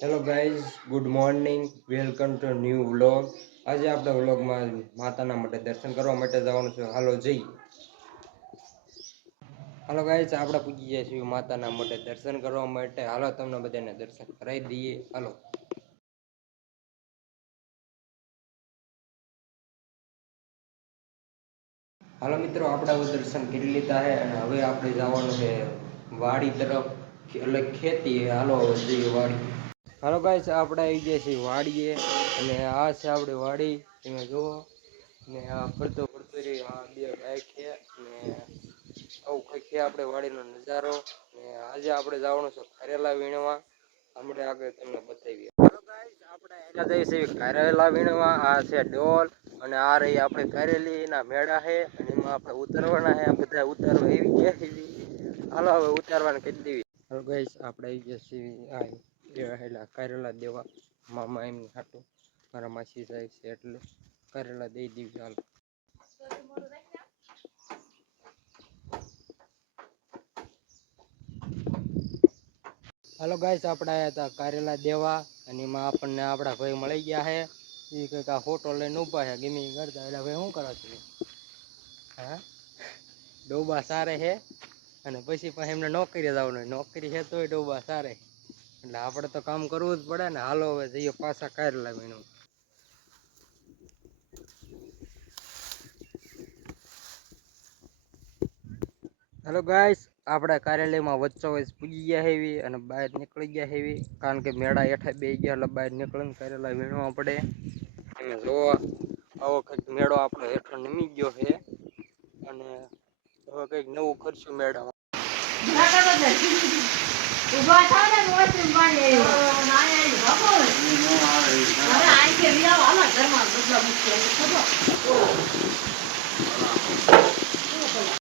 Hello guys, good morning, welcome to new vlog. આજે આપણે વ્લોગમાં માતાના માટે દર્શન કરવા માટે જવાનું છે. હાલો જઈએ. હાલો ગાઈઝ, આપણે પૂજી ગયા છીએ માતાના માટે દર્શન કરવા માટે. હાલો તમને બધાને દર્શન કરાવી દઈએ. હાલો. હાલો મિત્રો, આપણે હવે દર્શન કરી લીધા છે અને હવે આપણે જવાનું છે વાડી તરફ, એટલે ખેતી. હાલો જઈએ વાડી. હાલો ગાઈસ, આપણે આવી ગયા છીએ વાડીએ અને આ છે આપણી વાડી. તમે જુઓ ને આ ફરતો ફરતો રહી, આ બે ગાય છે ને આવું કંઈક છે આપણે વાડીનો નજારો. ને આજે આપણે જવાનું છે કારેલા વીણવા. આપણે આગળ તમને બતાવીએ. હાલો ગાઈસ, આપણે અહીંયા જઈએ છીએ કારેલા વીણવા. આ છે ડોલ અને આ રહી આપણે કારેલી ના મેળા છે અને એમાં આપણે ઉતરવાના છે. બધા ઉતારવા એવી ગયા છે. હાલો હવે ઉતારવાને કહી દેવી. હાલો ગાઈસ, આપણે આવી ગયા છીએ રહેલા કારેલા દેવા. મામા એમની હાટું મારા માસી જાય છે એટલે કારેલા દઈ દીધી. હાલ હાલો ગાઈસ, આપણે આવ્યા હતા કારેલા દેવા અને એમાં આપણને આપણા ભાઈ મળી ગયા છે. એ કંઈક આ ફોટો લઈને ઊભા છે ગેમિંગ કરતા. એટલે ભાઈ શું કરો છો? હા, ડોબા સારે છે અને પછી પણ એમને નોકરી જવાનું. નોકરી છે તોય ડોબા સારે, એટલે આપણે તો કામ કરવું જ પડે ને. હાલો હવે જઈએ પાછા કારેલા વીણવા. હેલો ગાઈસ, આપણે કારેલીમાં વચ્ચો વચ્ચ પૂજી ગયા હેવી અને બહાર નીકળી ગયા હેવી, કારણ કે મેળા હેઠા બે ગયા એટલે બહાર નીકળીને કારેલા વીણવા પડે. અને જો આવો કંઈક મેળો આપણે હેઠો નમી ગયો છે અને હવે કંઈક નવું કરશું મેળામાં.